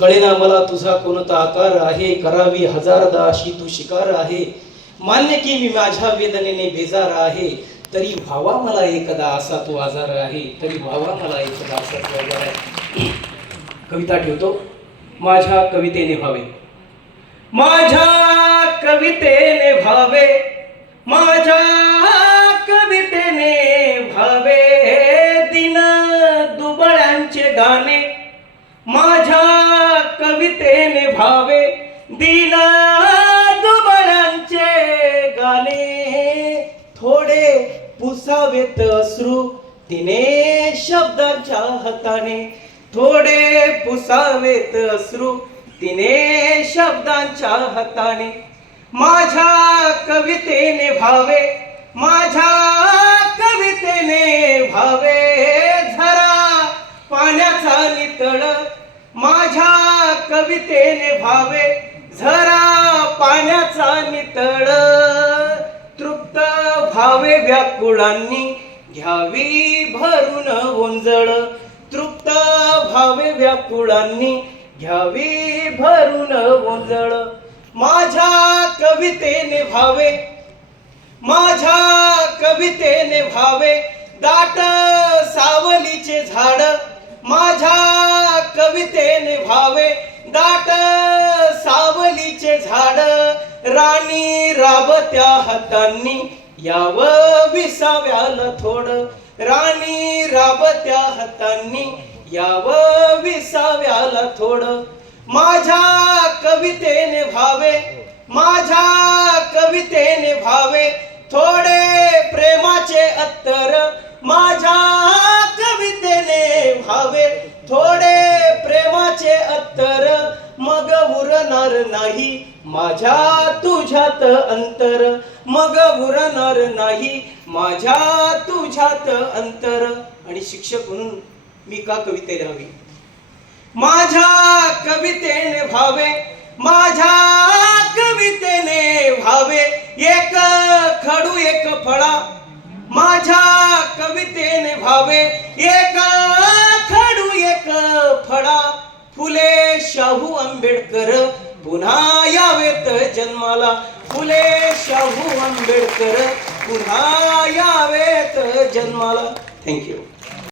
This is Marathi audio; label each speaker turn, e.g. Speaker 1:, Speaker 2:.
Speaker 1: कळेना मला तुझा कोणता आकार आहे? करावी हजारदा अशी तू शिकार आहे. मान्य की मी माझ्या वेदनेने बेजार आहे. तरी व्हावा मला एकदा असा तो आजार आहे. तरी व्हावा मला एकदा असा तो आजार आहे. कविता ठेवतो. माझ्या कवितेने भावे माझ्या कवितेने भावे माझ्या कवितेने भावे दिन दुबळ्यांचे गाणे. कवितेने भावे दिन दुबळांचे गाणे. थोडे पुसावेत अश्रू तिने शब्दांच्या हाताने. थोडे पुसावेत अश्रू तिने शब्दांच्या हाताने. माझ्या कवितेने भावे माझ्या कवितेने भावे. झरा पाण्याचा नितळ माझ्या कवितेने भावे झरा पाण्याचा नितळ. तृप्त भावे व्याकुळांनी. घ्यावी भरून ओंजळ. तृप्त भावे व्याकुळांनी. घ्यावी भरून ओंजळ. माझ्या कवितेने भावे माझ्या कवितेने भावे दाट दाट सावलीचे झाड राणी राबत्या हातांनी याव विसाव्याला थोड. राणी राबत्या हातांनी याव विसाव्याला थोड. माझ्या कवितेने भावे माझ्या कवितेने भावे थोडे प्रेमाचे अत्तर माझ्या कवितेने भावे थोडे मग उरणार नाही. माझ्या तुझ्यात अंतर. मग उरणार नाही. माझ्या तुझ्यात अंतर. आणि शिक्षक म्हणून मी का कवितेला हवी? माझ्या कवितेने भावे माझ्या कवितेने भावे एक खडू एक फळा. माझ्या कवितेने भावे एक खडू एक फळा. फुले शाहू आंबेडकर पुन्हा यावेत जन्माला. फुले शाहू आंबेडकर पुन्हा यावेत जन्माला. थँक्यू